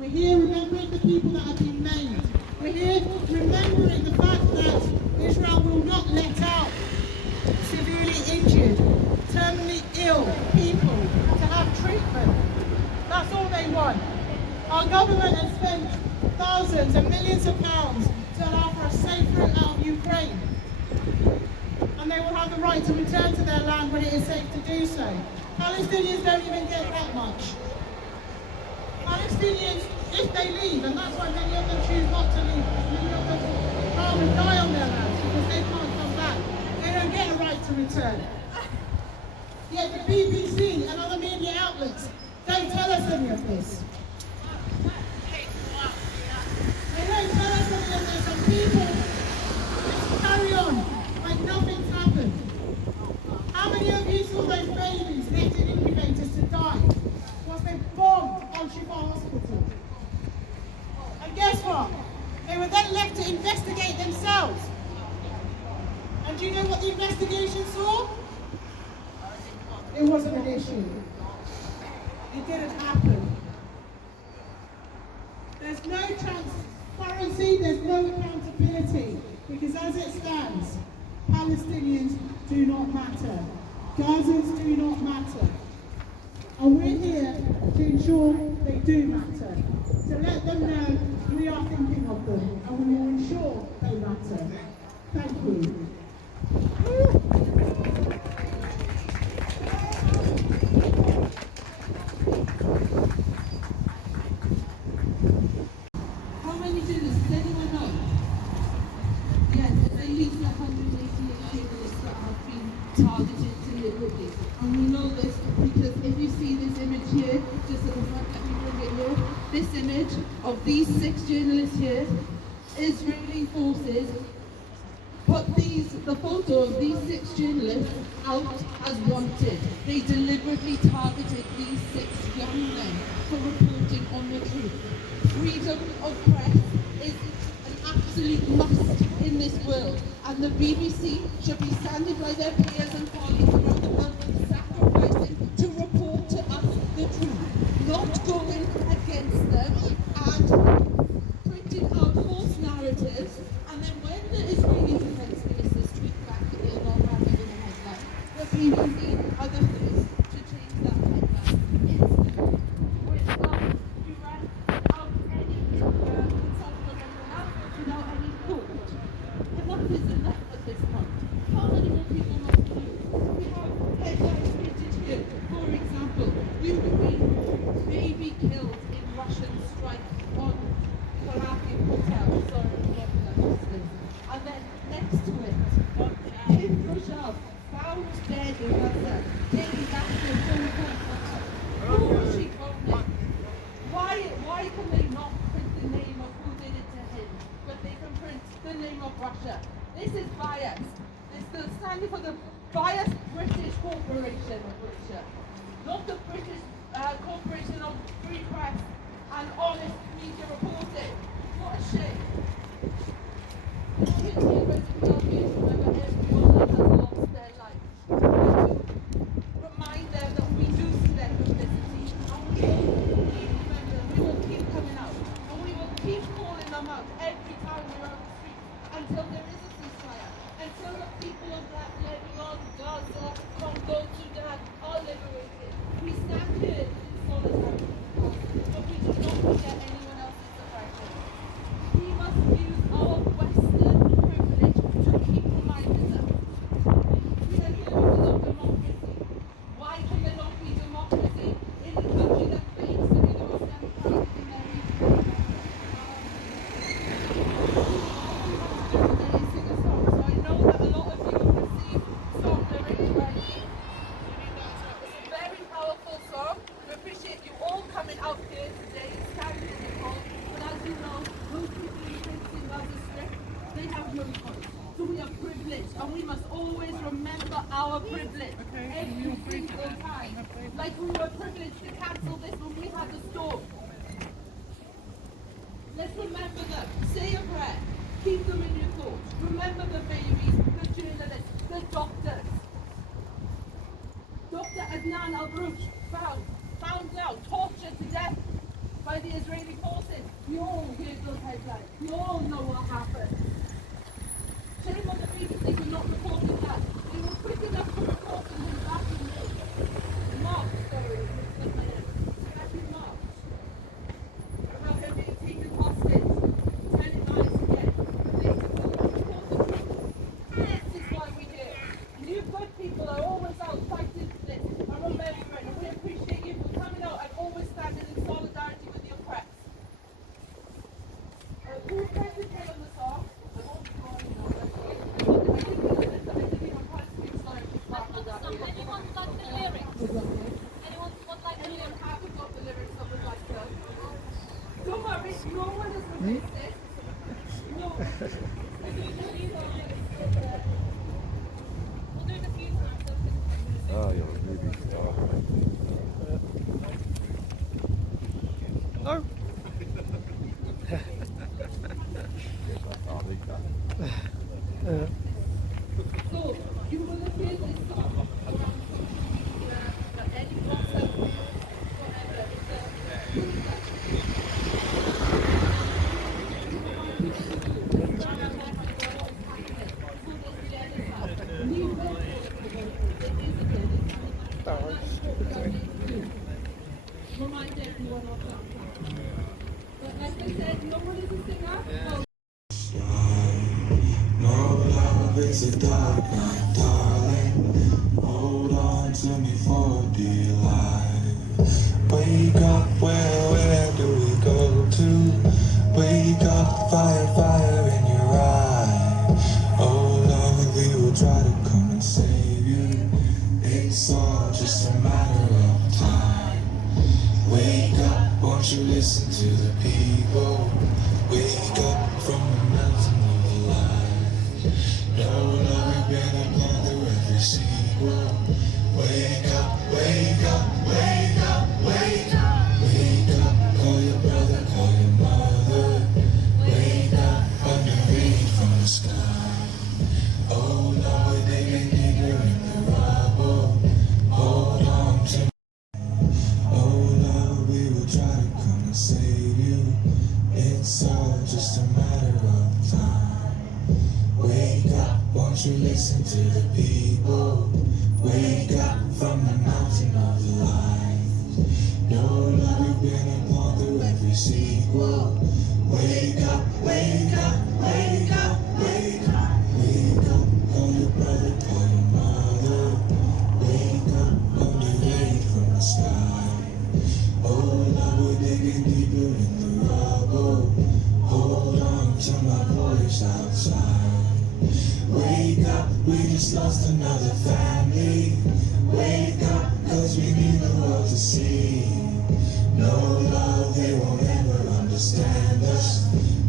We're here remembering the people that have been maimed. We're here remembering the fact that Israel will not let out severely injured, terminally ill people to have treatment. That's all they want. Our government has spent thousands and millions of pounds to allow for a safe route out of Ukraine. And they will have the right to return to their land when it is safe to do so. Palestinians don't even get that much. Palestinians, if they leave, and that's why many of them choose not to leave, many of them rather die on their lands because they can't come back. They don't get a right to return. Yet the BBC and other media outlets don't tell us any of this. They don't tell us any of this, and people just carry on like nothing's happened. How many of you saw those babies left in incubators to die whilst they bombed Al-Shifa Hospital? And guess what? They were then left to investigate themselves. And do you know what the investigation saw? It wasn't an issue. It didn't happen. There's no transparency, there's no accountability, because as it stands, Palestinians do not matter. Gazans do not matter. And we're here to ensure they do matter. To let them know we are thinking of them and we will ensure they matter. Thank you. How many journalists? Does anyone know? Yes, at least 188 journalists that have been targeted deliberately. And we know this because if you see this image here, just at the front, let me bring it here. This image of these 6 journalists here, Israeli forces put the photo of these 6 journalists out as wanted. They deliberately targeted these 6 young men for reporting on the truth. Freedom of press is an absolute must in this world, and the BBC should be standing by their peers and colleagues around the world, sacrificing to report to us the truth, not going against them and printing out false narratives, and then when the Israeli defense ministers tweet back that they're not having in the headline, the BBC are the first to change that headline instantly, without any consultation, without any thought. Enough is enough at this point. How many more people must we lose? We have headlines printed here. For example, Ukraine baby killed in Russian strike on Kharkiv hotel. Sorry, I'm not that. And then next to it, Kim Khrushchev found dead in Gaza, days after phone call. Who was she from? Why can they not print the name of who did it to him, but they can print the name of Russia? This is bias. This is standing for the biased British Corporation of Wiltshire, not the British Corporation of Free Press and honest media reporting. What a shame. Remember everyone that has lost their life. Remind them that we do see their complicity, and we will keep remembering, we will keep coming out, and we will keep calling them out every time we're on the street until there is a ceasefire, until the people of that Lebanon, Gaza, Congo, Sudan are liberated. We stand here in solidarity, but we do not forget anyone else's survivors. We must use our Western privilege to keep reminding them. We are here because of democracy. Why can there not be democracy in a country that claims to be the most democratic in their region? Today is sing a song, so I know that a lot of you have received song lyrics already. It's a very powerful song. We appreciate you all coming out here today, standing in the cold. But as you know, those people who sing Gaza Strip, they have no choice. So we are privileged, and we must always remember our privilege every single time. Like we were privileged to cancel this when we had the storm. Let's remember them. Say a prayer. Keep them in your thoughts. Remember the babies, the journalists, the doctors. Dr. Adnan al-Barouch found out, tortured to death by the Israeli forces. You all know what happened. Shame on the BBC for not reporting that. They were quick enough to report him back in March, sorry, back in March. About him being taken hostage, turning nights again. They reported him. This is why we do. And you good people are always out fighting for this. I remember it, and we appreciate you for coming out and always standing in solidarity with the oppressed. Who's going to play on the song? I won't go on, no, that's okay. Anyone like the lyrics? Anyone would like the lyrics? Haven't got the lyrics that would like to. Don't worry, no one has released it. No. We'll do it a few times. Oh, you're a movie star. No. So, you will hear this song around social media, at any concert, whatever. Remind everyone of that. But like I said, no one is a singer. No love, it's a dark night, darling. Hold on to me for dear life. Wake up, where do we go to? Wake up, fire in your eye. Oh Lord, we will try to come and save you. It's all just a matter of time. Wake up, won't you listen to the people? Wake up from the mountain of life. No longer gonna plan through every sequel. Wake up, wake up, wake up, wake up. Wake up, call your brother, call your mother. Wake up, underneath from the sky. Oh Lord, they can deeper in the rubble. Hold on to me. Oh Lord, we will try to come and save you. It's all just a matter of time. Wake up, won't you listen to the people? Wake up from the mountain of life. No longer been upon through every sequel. Wake up, wake up, wake up, wake up. Wake up, call your brother, call your mother. Wake up, underneath from the sky. Oh Lord, we're digging deeper in the rubble. Hold on to my voice outside. Wake up, we just lost another family. Wake up, cause we need the world to see. No love, they won't ever understand us.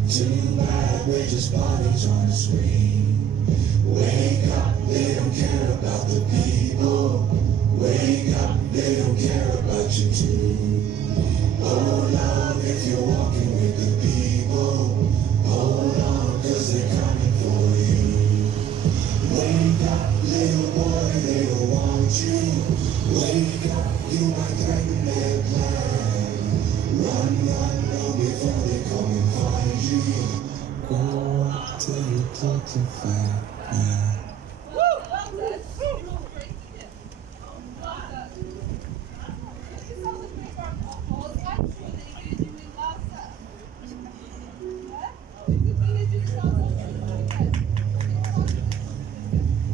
Too bad, we're just bodies on the screen. Wake up, they don't care about the people. Wake up, they don't care about you too. Oh love, if you're walking with the people, hold on, cause they're coming for you. Wake up, little boy, they don't want you. Wake up, you might threaten their plan. Run, run before they come and find you. Go up till you talk to fat man.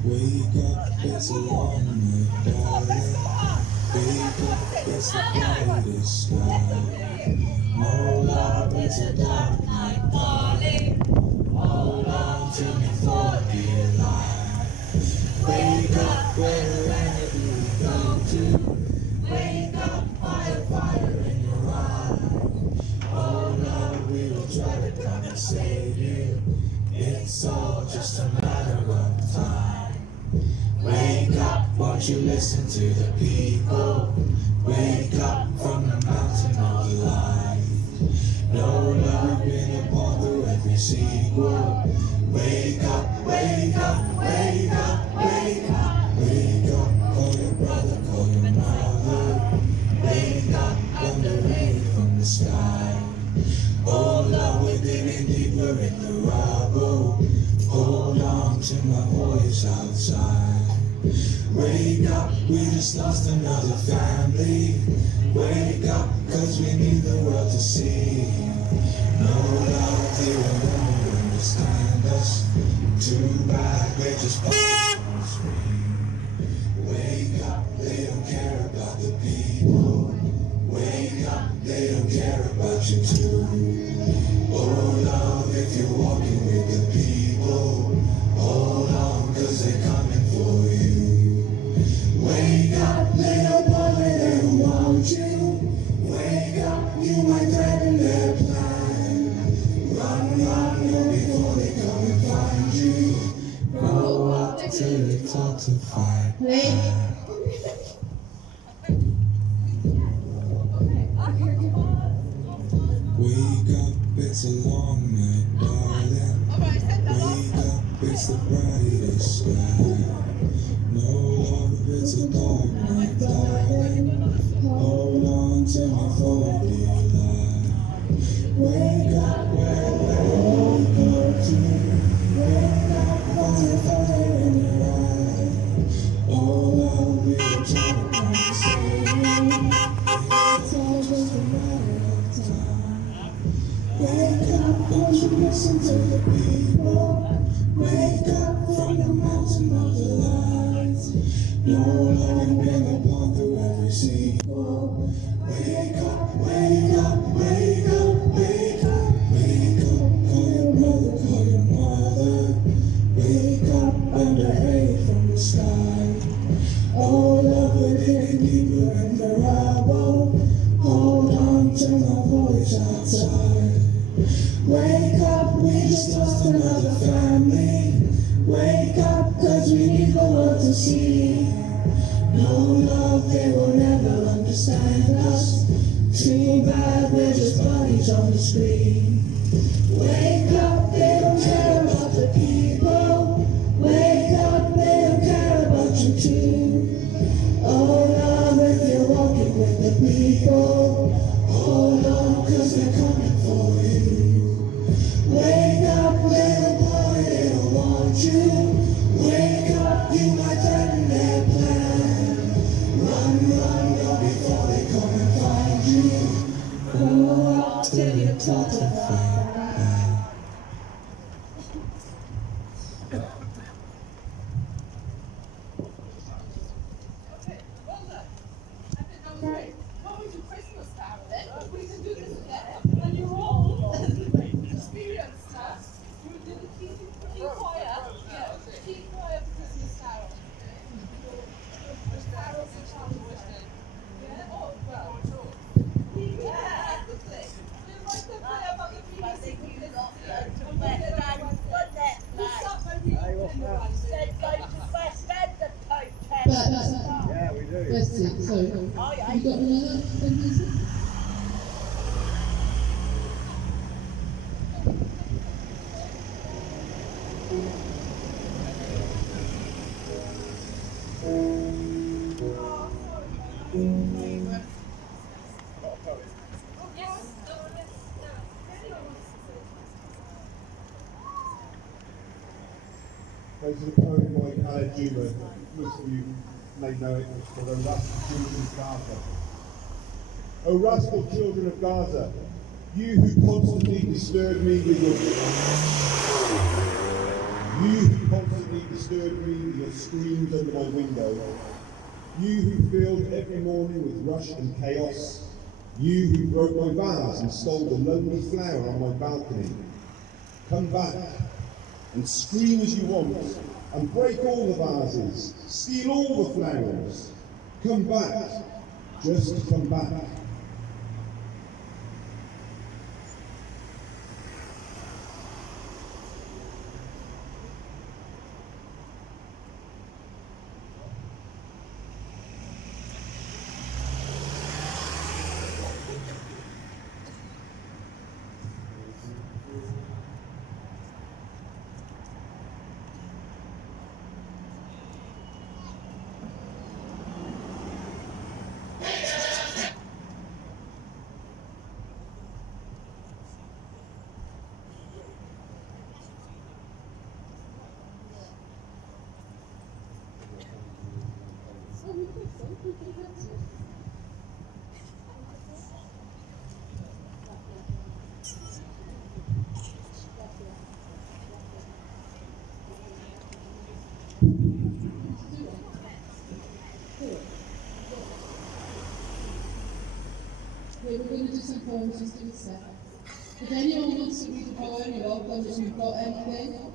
Wake up, it's a long night, darling. Wake up, it's the brightest sky. No love, it's a dark night, darling. Hold on to me for dear life. Wake up, wherever you go to. Wake up, fire in your eyes. Oh Lord, we will try to come and save you. It's all just a matter of time. Wake up, won't you listen to the people? Wake up from the mountain of life. No love been upon through every sequel. Wake up, wake up, wake up, wake up. Wake up, call your brother, call your mother. Wake up, under rain from the sky. Oh Lord, we're digging deeper in the rubble. Hold on to my voice outside. Wake up, we just lost another family. Wake up, cause we need the world to see. No love, they will never understand us. Too bad, we're just on the screen. Wake up, they don't care about the people. Wake up, they don't care about you too. Oh love, if you're walking with the people, hold on, cause they're coming for you. Wake up, little boy, they don't want you. Wake up, you might threaten their plan. Run, run, no, before they come and find you. Grow up till it's all to fight. Wake up, it's a long night, darling. Wake up, it's the brightest sky. No love, it's a dark night, darling. Hold on to me for dear life. Wake up, where will you go to? Wake up, fire in your eye. Oh love, we were trying to say it's all just a matter of time. Wake up, don't you listen to the people. Wake up from the mountain of the lights. No loving been upon through every sequel. Wake up, wake up, wake up, wake up. Wake up, call your brother, call your mother. Wake up under hate from the sky. Oh love, we're digging deeper in the rubble. Hold on to my voice outside. Wake up, we just lost another family. Wake up, cause we need the world to see. No love, they will never understand us. Too bad, we're just bodies on the screen. Wake up, they don't care about the people. Wake up, they don't care about you too. Oh love, if you're walking with the people, hold on, cause they're coming for you. Wake up, little boy, they don't want you. Wake up, you might threaten their plan. Run, run, run before they come and find you. Grow up till you're taught to fight back. Okay, well done. I think that was great. Well, we do Christmas now then. We can do this again. And you're all experienced now. You did the keep quiet. Yeah, keep quiet for Christmas carol. Carols and children. Yeah, oh, well. Yeah, good thing. We like to play about the BBC Yeah, we do. Let's see, sorry. You got another sentence? This is a poem by Khaled Juma. Most of you may know it. It's called O Rascal Children of Gaza. O rascal children of Gaza, you who constantly disturb me with your screams under my window, you who filled every morning with rush and chaos, you who broke my vase and stole the lonely flower on my balcony, come back and scream as you want, and break all the vases, steal all the flowers. Come back, just come back. religious and poems to be said. If anyone wants to read a poem, you're welcome if you've got anything.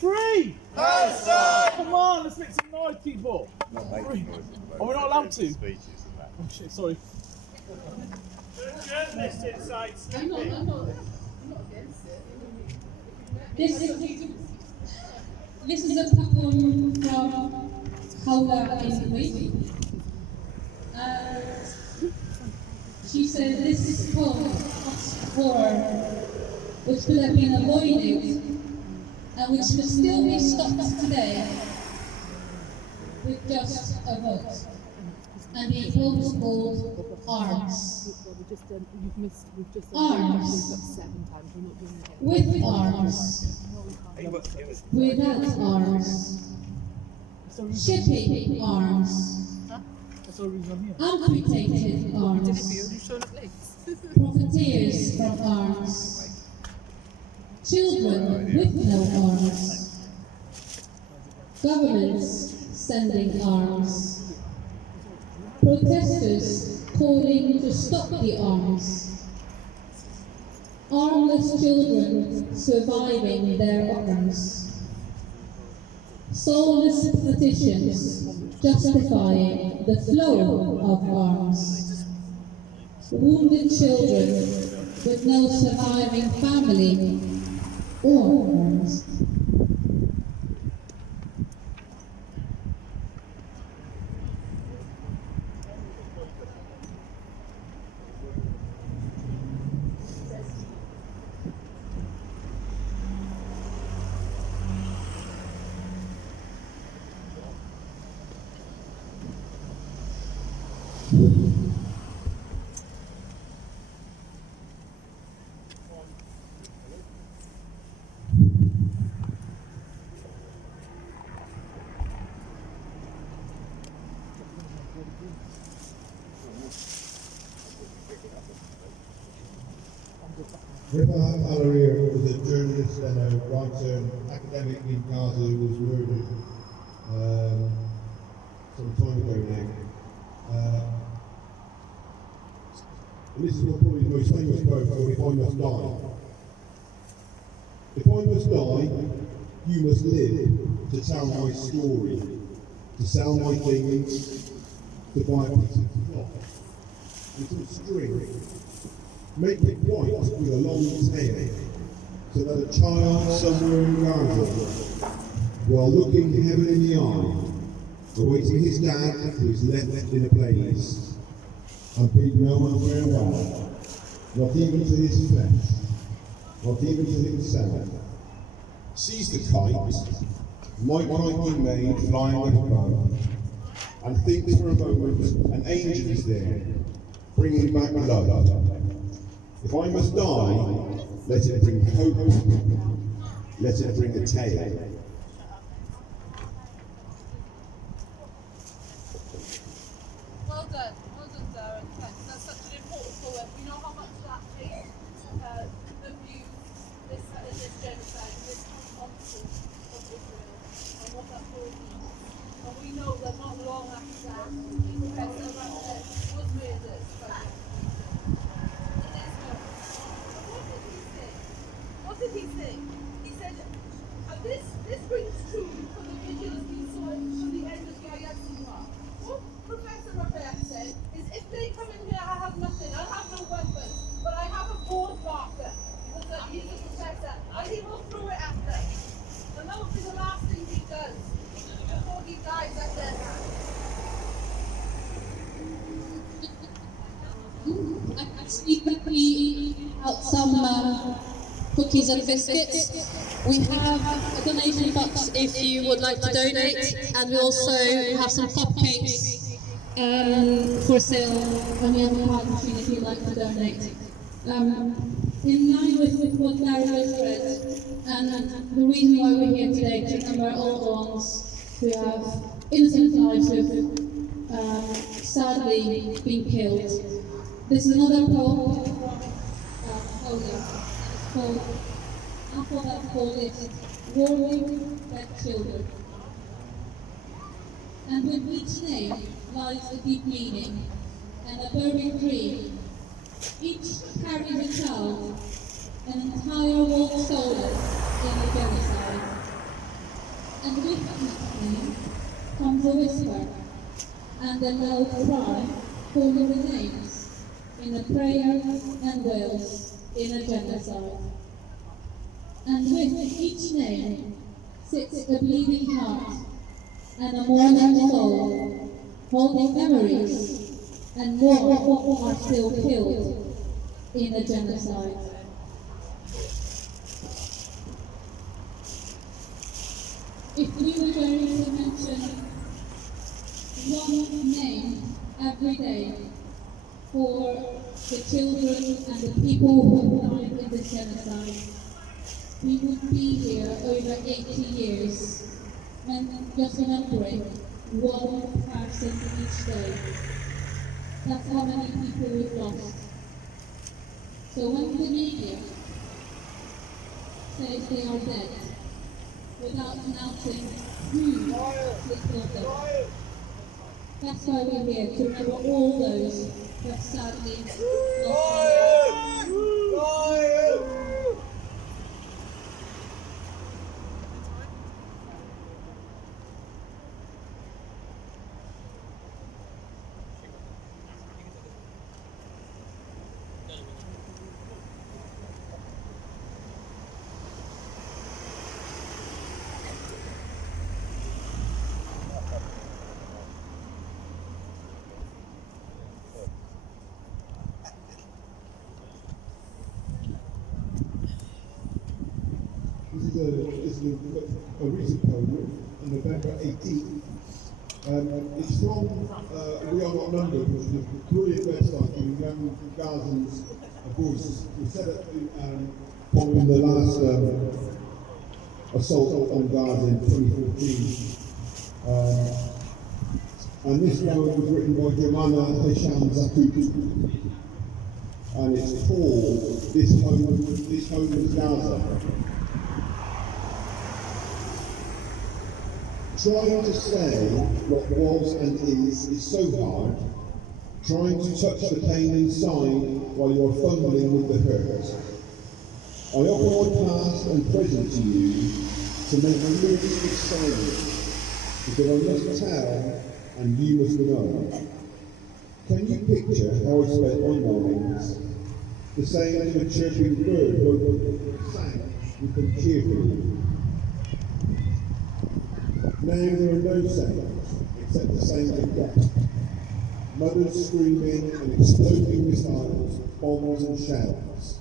Free! Come on, let's make some noise, people! Free. Are we not allowed to? Oh shit, sorry. Journalist inside I'm not against it. This is a poem from Howla in Kuwait. She said this poem was war which could have been avoided and which could still be stopped today with just a vote. And the poem is called Arms. Arms. With arms. Without arms. Shipping arms. Amputated arms. Profiteers from arms. Children with no arms. Governments sending arms. Protesters calling to stop the arms. Armless children surviving their arms. Soulless petitions justifying the flow of arms. Wounded children with no surviving family or arms. Ripper Alaria was a journalist and a writer and academic in Gaza who was murdered some time ago now. And this is probably the most famous quote called "If I Must Die." If I must die, you must live to tell my story, to sell my things, to buy a piece of cloth, and some string. Make it white with a long tail, so that a child somewhere in Gaza, while looking heaven in the eye, awaiting his dad who is left in a blaze, and bid no one farewell, not even to his flesh, not even to himself, sees the kite, my kite he made flying up above, and thinks for a moment an angel is there, bringing back love. If I must die, let it bring hope, let it bring a tale. Well done, Sarah. Thanks. That's such an important poem. We know how much that takes the views, this genocide, this monster of Israel, and what that poem means. And we know that not long after that, Professor Ratcliffe was murdered by the What did he say? He said, this rings true for the Vigil has been sold to the end of Gayatsuwa. What Professor Raphael said is, if they come in here, I have nothing. I have no weapons, but I have a board marker because he's a professor, and he will throw it at them. And that will be the last thing he does before he dies at their hands. Actually, quickly out some cookies and biscuits. We have a donation box if you would like to donate, and we also have some cupcakes for sale, and we have a card machine if you'd like to donate. In line with what Larry just read, and the reason why we're here today to remember all the ones who have innocent lives who have sadly been killed. This is another poem from Holy. It's called Apple That Calleth Warring Dead Children. And with each name lies a deep meaning and a buried dream. Each carries a child, an entire world stolen in a genocide. And with each name comes a whisper and a loud cry calling the names in a prayer and wails in a genocide. And with each name sits a bleeding heart and a mourning soul, holding memories and more are still killed in a genocide. If we were going to mention one name every day for the children and the people who died in this genocide, we would be here over 80 years and just remembering one person each day. That's how many people we've lost. So when the media says they are dead, without announcing who killed them, that's why we're here, to remember all those who have sadly lost their lives. This is a recent poem on November 18th. It's from We Are Not Numbered, which is a brilliant website giving young Gazans a voice. We set up following the last assault on Gaza in 2014. And this poem was written by Joanna Hesham Zakut. And it's called This Home is Gaza. Trying to say what was and is so hard. Trying to touch the pain inside while you're fumbling with the hurt. I offer my past and present to you to make my lyrics with silence, because I must tell and you must know. Can you picture how I spent my mornings? The same as a chirping bird who sang with them cheerfully. Now there are no sounds except the sound of death. Mothers screaming and exploding missiles, bombs and shells.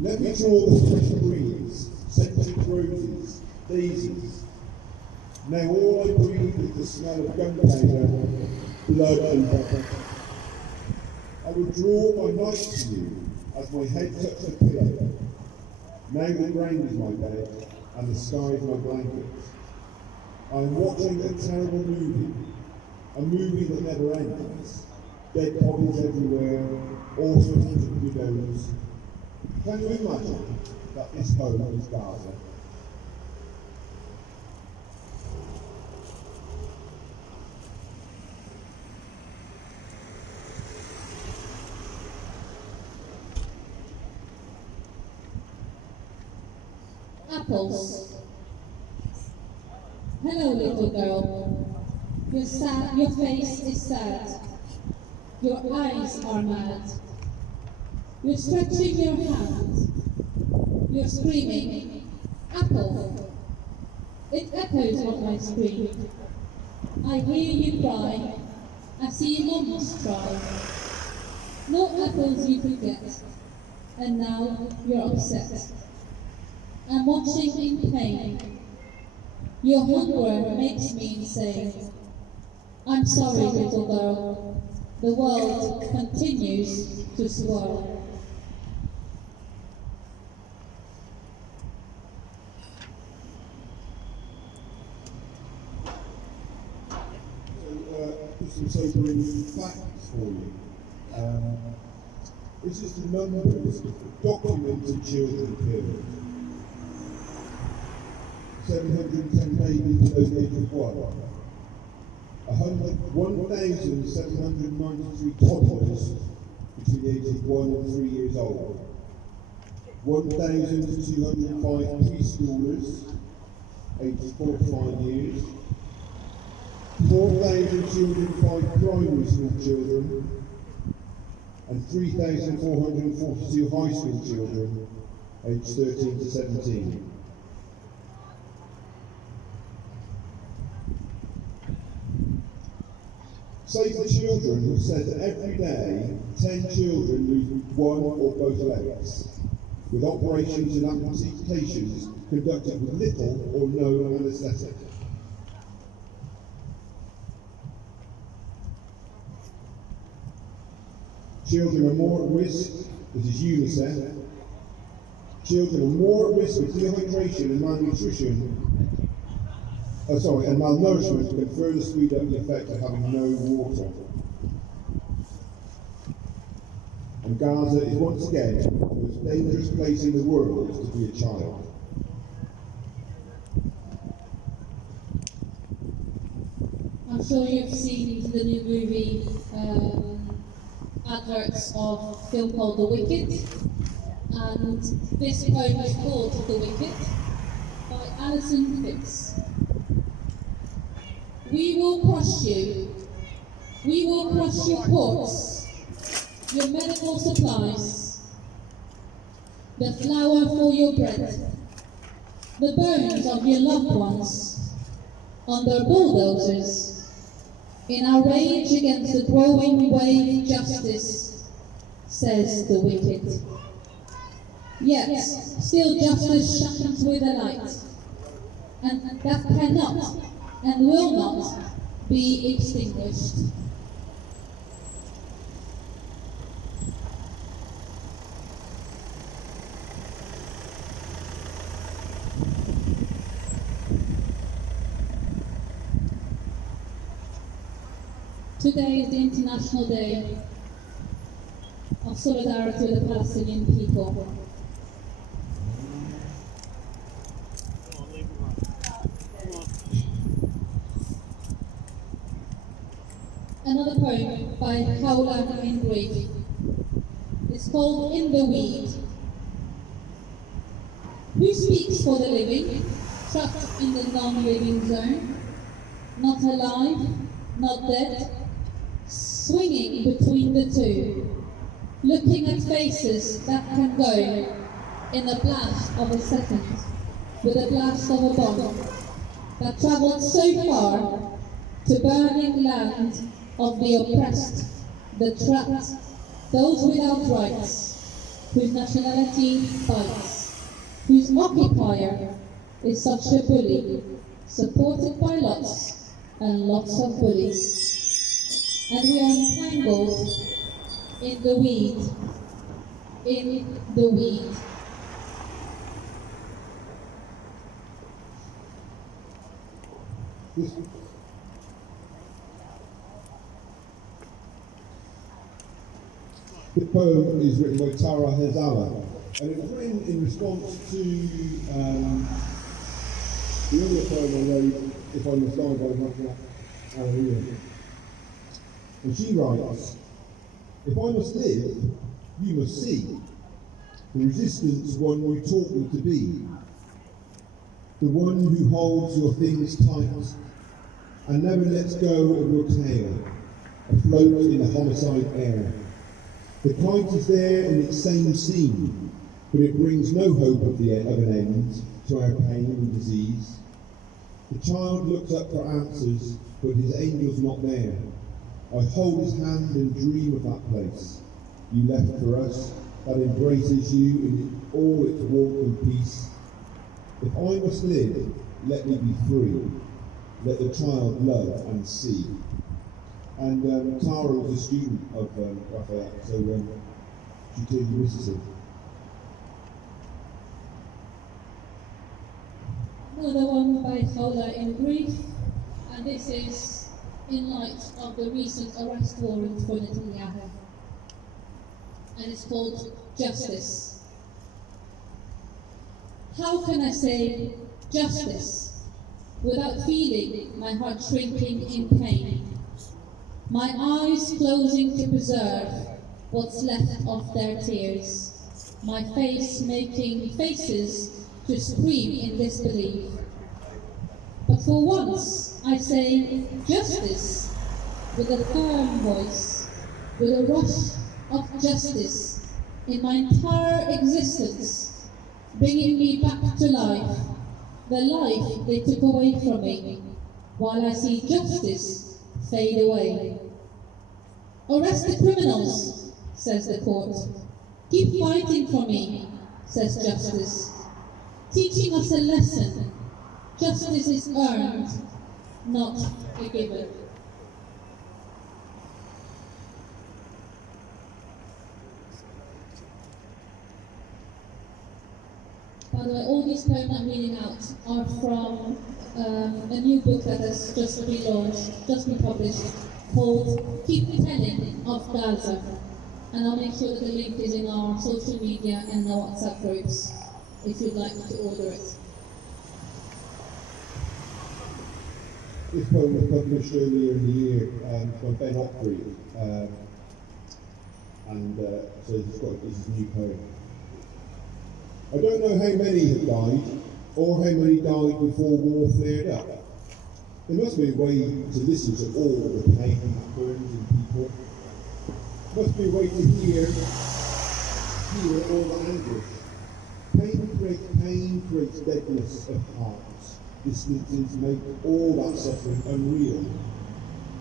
Let me draw the fresh breeze, scented roses, daisies. Now all I breathe is the smell of gunpowder, blood and butter. I would draw my night to you as my head touches a pillow. Now the ground is my bed and the sky is my blanket. I am watching a terrible movie that never ends. Dead bodies everywhere, orphans and widows. Can you imagine that this home is Gaza? Apples. Hello, little girl. Your face is sad. Your eyes are mad. You're stretching your hand. You're screaming, apple. It echoes what I scream. I hear you cry. I see mums try. No apples you could get. And now you're upset. I'm watching in pain. Your hunger makes me insane. I'm sorry, little girl. The world continues to swirl. Some sobering facts for you. This is the numbers of documented children killed. 710 babies below the age of 1,793 toddlers between the ages of 1 and 3 years old. 1,205 preschoolers aged 4 to 5 years. 4,205 primary school children and 3,442 high school children aged 13 to 17. Save the Children have said that every day 10 children lose one or both legs, with operations and amputations conducted with little or no anaesthetic. Children are more at risk, this is UNICEF, children are more at risk of dehydration and malnourishment can further speed up the effect of having no water. And Gaza is once again the most dangerous place in the world to be a child. I'm sure you've seen the new movie adverts of a film called The Wicked, and this poem is called The Wicked by Alison Fitz. We will crush you. We will crush your ports, your medical supplies, the flour for your bread, the bones of your loved ones on their bulldozers. In our rage against the growing wave justice, says the wicked. Yet, still justice shines with a light, and that cannot and will not be extinguished. Today is the International Day of Solidarity with the Palestinian people. Another poem by Howland in Greek is called In the Weed. Who speaks for the living, trapped in the non-living zone, not alive, not dead, swinging between the two, looking at faces that can go in a blast of a second, with a blast of a bomb that travelled so far to burning land of the oppressed, the trapped, those without rights, whose nationality bites, whose occupier is such a bully, supported by lots and lots of bullies. And we are entangled in the weed, in the weed. The poem is written by Tara Hezawa, and it was written in response to the earlier poem I wrote, If I Must Die by Hallelujah. And she writes, if I must live, you must see the resistance one you taught me to be, the one who holds your things tight and never lets go of your tail, afloat in the homicide air. The kite is there in its same scene, but it brings no hope of an end to our pain and disease. The child looks up for answers, but his angel's not there. I hold his hand and dream of that place you left for us, that embraces you in all its warmth and peace. If I must live, let me be free. Let the child love and see. And Tara was a student of Raphael, so she clearly misses him. Another one by Howland in Greek, and this is in light of the recent arrest warrant for Netanyahu. and it's called Justice. How can I say justice without feeling my heart shrinking in pain, my eyes closing to preserve what's left of their tears, my face making faces to scream in disbelief? But for once I say justice with a firm voice, with a rush of justice in my entire existence, bringing me back to life, the life they took away from me, while I see justice fade away. Arrest the criminals, says the court. Keep fighting for me, says justice. Teaching us a lesson. Justice is earned, not a given. By the way, all these poems I'm reading out are from a new book that has just been launched, just been published, called Keep Telling of Gaza. And I'll make sure that the link is in our social media and our WhatsApp groups if you'd like to order it. This poem was published earlier in the year by Ben Opry, so this is a new poem. I don't know how many have died, or how many died before war flared up. There must be a way to listen to all the pain that burns in people. There must be a way to hear all the anguish. Pain creates deadness of hearts. Distances make all that suffering unreal.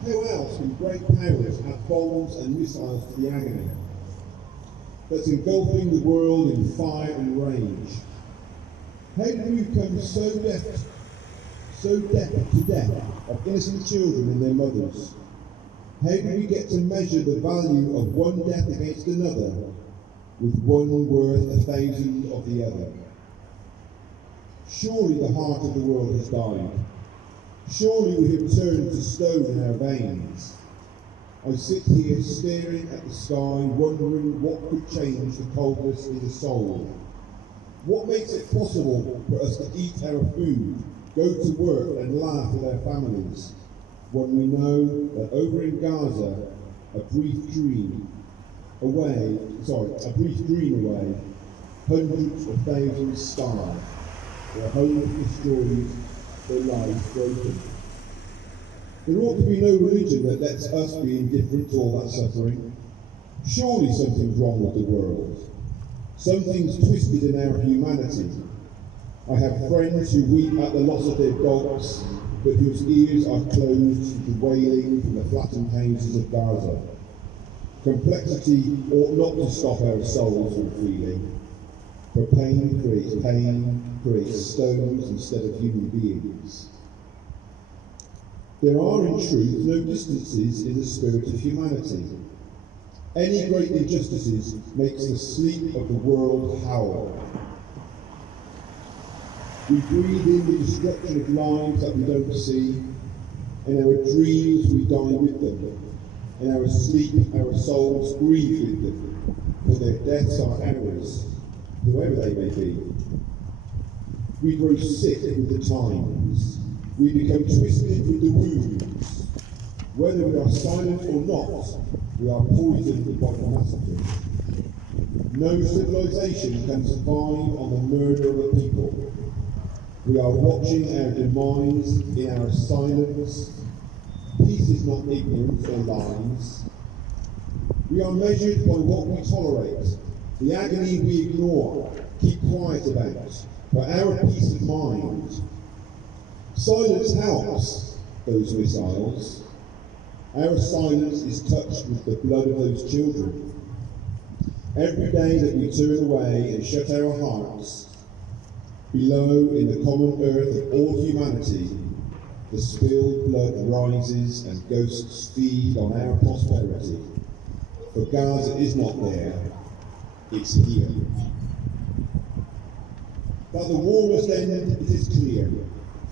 How else can great powers add bombs and missiles to the agony that's engulfing the world in fire and rage? How do we become so deaf to death of innocent children and their mothers? How do we get to measure the value of one death against another with one worth 1,000 of the other? Surely the heart of the world has died. Surely we have turned to stone in our veins. I sit here staring at the sky, wondering what could change the coldness in the soul. What makes it possible for us to eat our food, go to work and laugh with our families, when we know that over in Gaza, a brief dream away, hundreds of thousands starve, their homes destroyed, their lives broken. There ought to be no religion that lets us be indifferent to all that suffering. Surely something's wrong with the world. Something's twisted in our humanity. I have friends who weep at the loss of their dogs, but whose ears are closed to the wailing from the flattened houses of Gaza. Complexity ought not to stop our souls from feeling. For pain creates stones instead of human beings. There are, in truth, no distances in the spirit of humanity. Any great injustices makes the sleep of the world howl. We breathe in the destruction of lives that we don't see. In our dreams, we die with them. In our sleep, our souls grieve with them, for their deaths are ours, whoever they may be. We grow sick with the times. We become twisted with the wounds. Whether we are silent or not, we are poisoned by the massacres. No civilization can survive on the murder of a people. We are watching our demise in our silence. Peace is not ignorance or lies. We are measured by what we tolerate, the agony we ignore, keep quiet about, for our peace of mind. Silence helps those missiles. Our silence is touched with the blood of those children. Every day that we turn away and shut our hearts, below in the common earth of all humanity, the spilled blood rises and ghosts feed on our prosperity. For Gaza is not there, it's here. That the war must end, it is clear.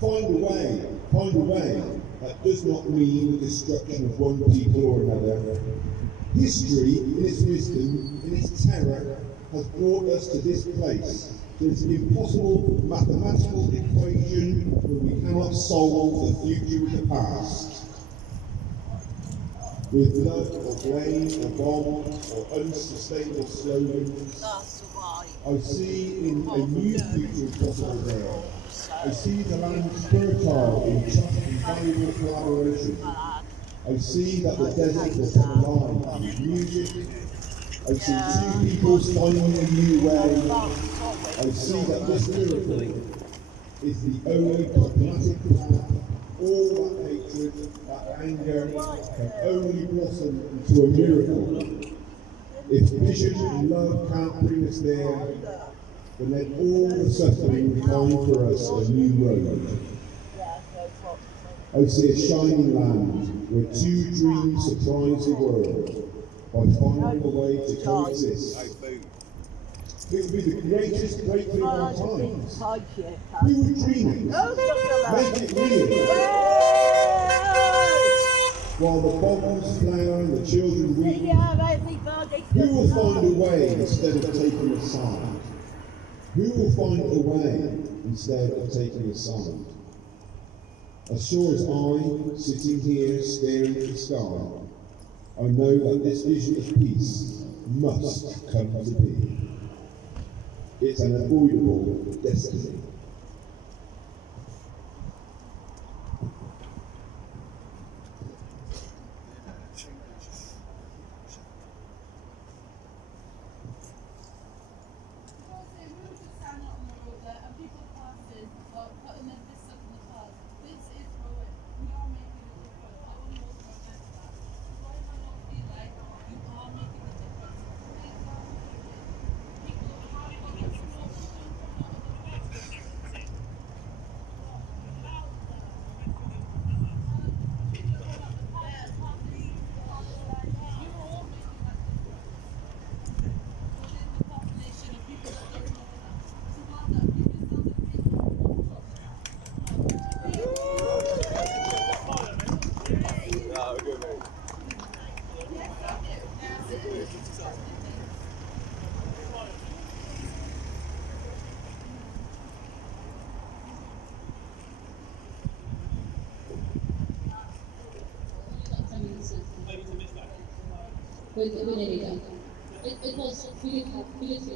Find a way. That does not mean the destruction of one people or another. History, in its wisdom, in its terror, has brought us to this place. There's an impossible mathematical equation where we cannot solve the future with the past. With blood or blame or bombs or unsustainable slogans, I see in a new future possible there. I see the land fertile in trust and valuable collaboration. I see that the desert will come alive with music. I see two people finding a new way. I see that this miracle is the only pragmatic path. All that hatred, that anger can only blossom into a miracle. If vision and love can't bring us there, then let all the suffering find for us a new road. I see a shining land where two dreams surprise the world by finding a way to coexist. It would be the greatest breakthrough of our times. Who were dreaming? Make it real. While the bombs flower and the children weep, who will find a way instead of taking a side? Who will find a way instead of taking a side? As sure as I, sitting here staring at the sky, I know that this vision of peace must come to be. It's an unavoidable destiny. We're nearly done. It was really tough, really tough.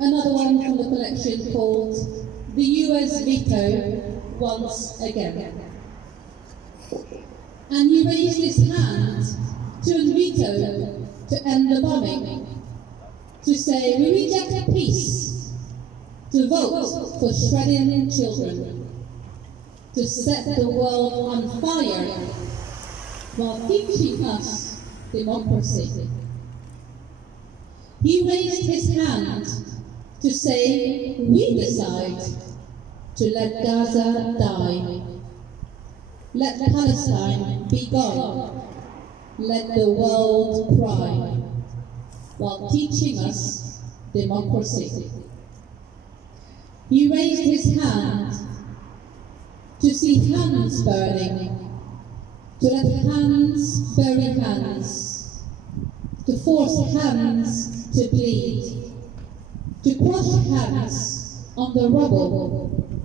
Another one from the collection called The US Veto Once Again. And he raised his hand to veto to end the bombing, to say we reject peace, to vote for shredding children, to set the world on fire while teaching us democracy. He raised his hand to say we decide to let Gaza die, let Palestine be gone, let the world cry, while teaching us democracy. He raised his hand to see hands burning, to let hands bury hands, to force hands to bleed, to crush hands on the rubble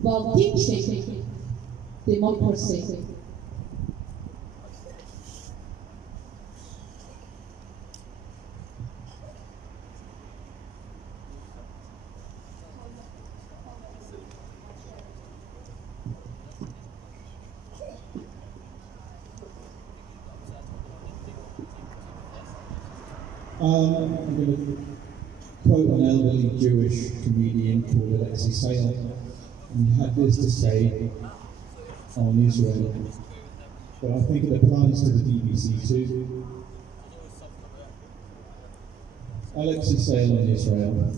while teaching democracy. I'm going to quote an elderly Jewish comedian called Alexei Sayle, and he had this to say on Israel, but I think it applies to the BBC too. Alexei Sayle on Israel.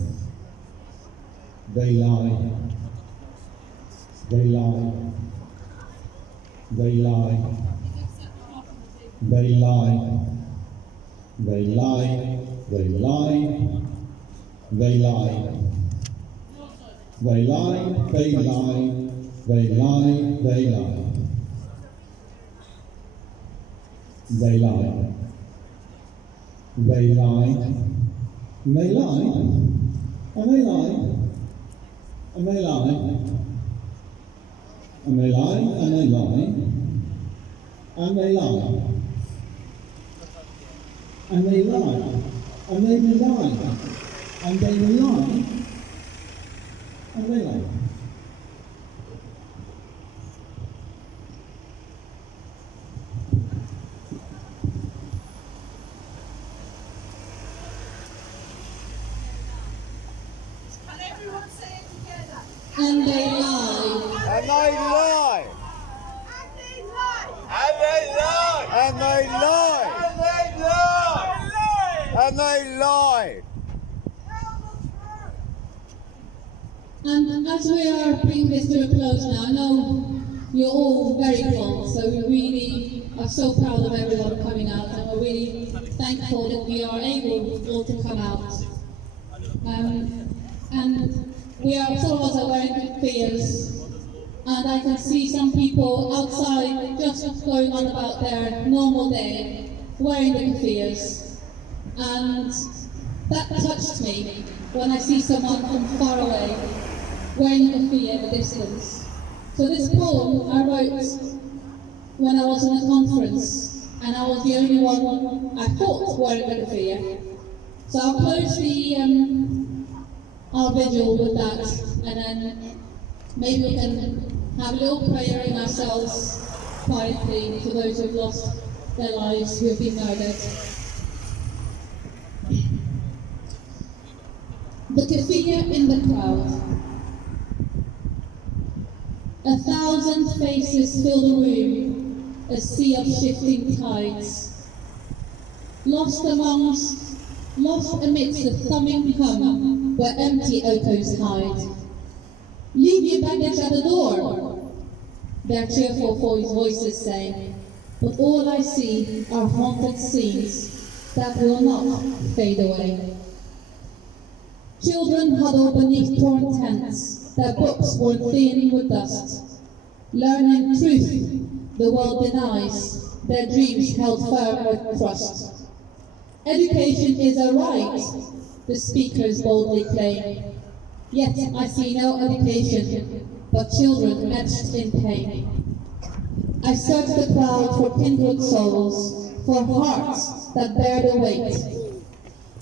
They lie. They lie. They lie. They lie. They lie. They lie. They lie. They lie. They lie. They lie. They lie. They lie. They lie. And they lie. And they lie. And they lie. And they lie. And they lie. And they lie. And they lie. And they lie. And they lie. And they lie. Can everyone say it together? And they lie. And they lie. And they lie. And they lie. And they lie. And they lie. And as we are bringing this to a close now, I know you're all very close, so we really are so proud of everyone coming out, and we're really thankful that we are able all to come out. And we are, some of us are wearing keffiyehs, and I can see some people outside just going on about their normal day, wearing the keffiyehs. And that touched me when I see someone from far away wearing a keffiyeh at a distance. So this poem I wrote when I was in a conference, and I was the only one I thought wearing a keffiyeh. So I'll close our vigil with that, and then maybe we can have a little prayer in ourselves quietly for those who have lost their lives, who have been murdered. The keffiyeh in the crowd. 1,000 faces fill the room, a sea of shifting tides. Lost amidst the thumbing hum where empty echoes hide. Leave your baggage at the door, their cheerful voices say, but all I see are haunted scenes that will not fade away. Children huddle beneath torn tents, their books worn thin with dust, learning truth the world denies, their dreams held firm with trust. Education is a right, the speakers boldly claim, yet I see no education, but children etched in pain. I search the crowd for kindred souls, for hearts that bear the weight,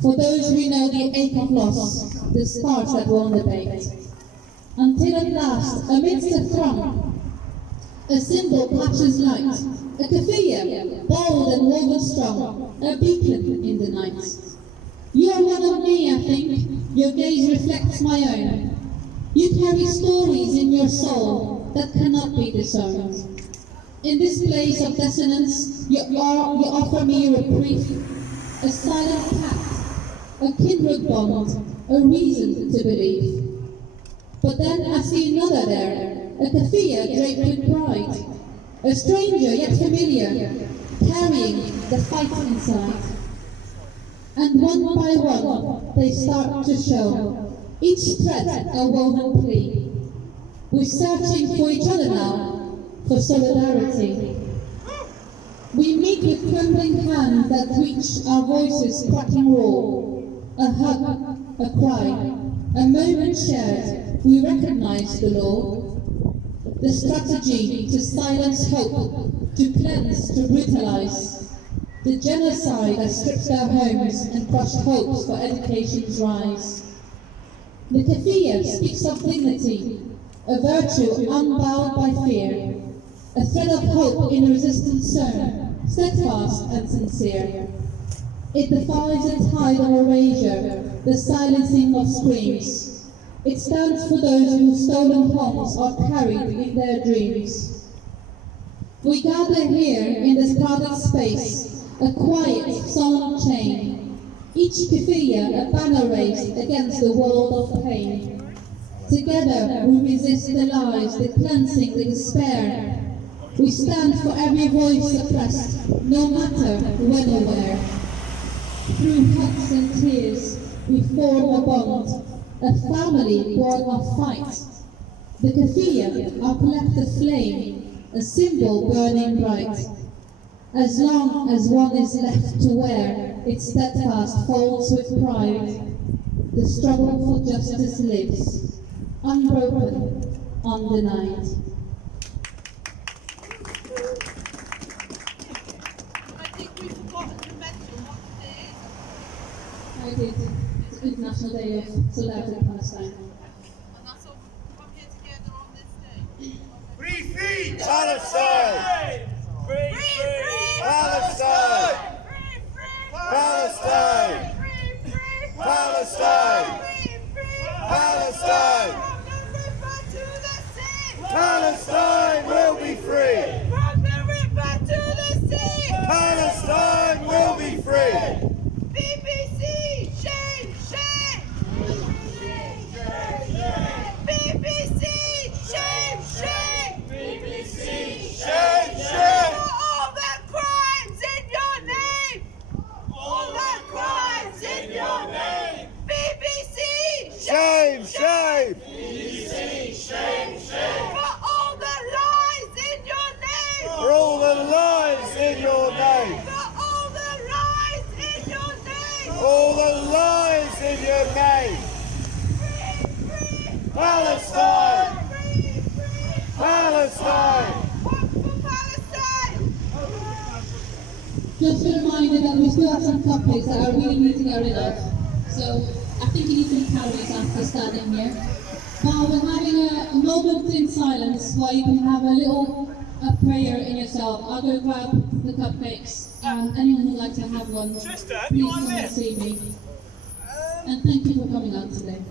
for those who know the ache of loss, the scars that won't abate. Until at last, amidst the throng, a symbol catches light, a keffiyeh, bold and woven strong, a beacon in the night. You are one of me, I think, your gaze reflects my own. You carry stories in your soul that cannot be disowned. In this place of dissonance, you offer me a reprieve, a silent pact, a kindred bond, a reason to believe. But then I see another there, a keffiyeh draped with pride, a stranger yet familiar, carrying the fight inside. And one by one, they start to show, each thread a woven plea. We're searching for each other now, for solidarity. We meet with trembling hands that reach our voices cracking raw. A hug, a cry, a moment shared, we recognize the law. The strategy to silence hope, to cleanse, to brutalize. The genocide that strips their homes and crushed hopes for education's rise. The keffiyeh speaks of dignity, a virtue unbowed by fear, a thread of hope in resistance sown, steadfast and sincere. It defies the tide of erasure, the silencing of screams. It stands for those whose stolen homes are carried in their dreams. We gather here in this crowded space, a quiet, solemn chain, each keffiyeh a banner raised against the world of pain. Together we resist the lies, the cleansing, the despair. We stand for every voice suppressed, no matter when or where. Through hugs and tears, we form a bond, a family born of fight. The kafiyah, our collective flame, a symbol burning bright. As long as one is left to wear its steadfast folds with pride, the struggle for justice lives, unbroken, undenied. I think we've forgotten to mention what today is. I did. It's International Day of Solidarity in Palestine. And that's all we come here together on this day. Free, free! Palestine! Free, free! Palestine! Free, free! Palestine! Free, free! Palestine! Free, free! Palestine! From the river to the sea! Palestine will be free! From the river to the sea! Palestine will be free! BBC, shame, shame! BBC, shame, shame! BBC, shame, shame! For all the crimes in your name! All the crimes in your name! BBC, Shame, shame! BBC, shame, shame! For all the lies in your name! For all the lies in your name! For all the lies in your name! All the lies in your name! Palestine! Palestine! One for Palestine! Just a reminder that we still have some topics that are really meeting our enough. So I think you need some calories after standing here. But we're having a moment in silence where you can have a little prayer in yourself. I'll go grab the cupcakes, and anyone who'd like to have one, please come and see me. And thank you for coming out today.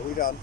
Are we done?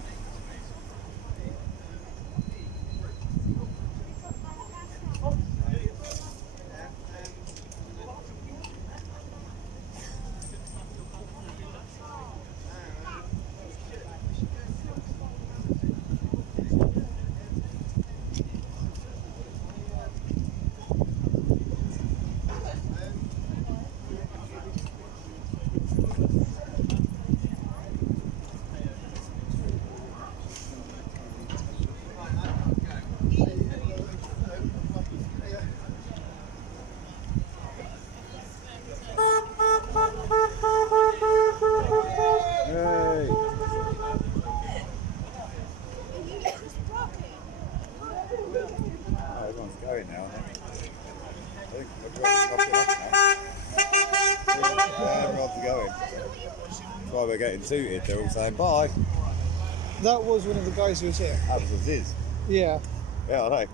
Yay! Oh, everyone's going now, aren't they? I think everyone's knocking off now. Yeah, everyone's going. That's why we're getting suited. They're all saying bye. That was one of the guys who was here. That was Aziz. Yeah. Yeah, I know.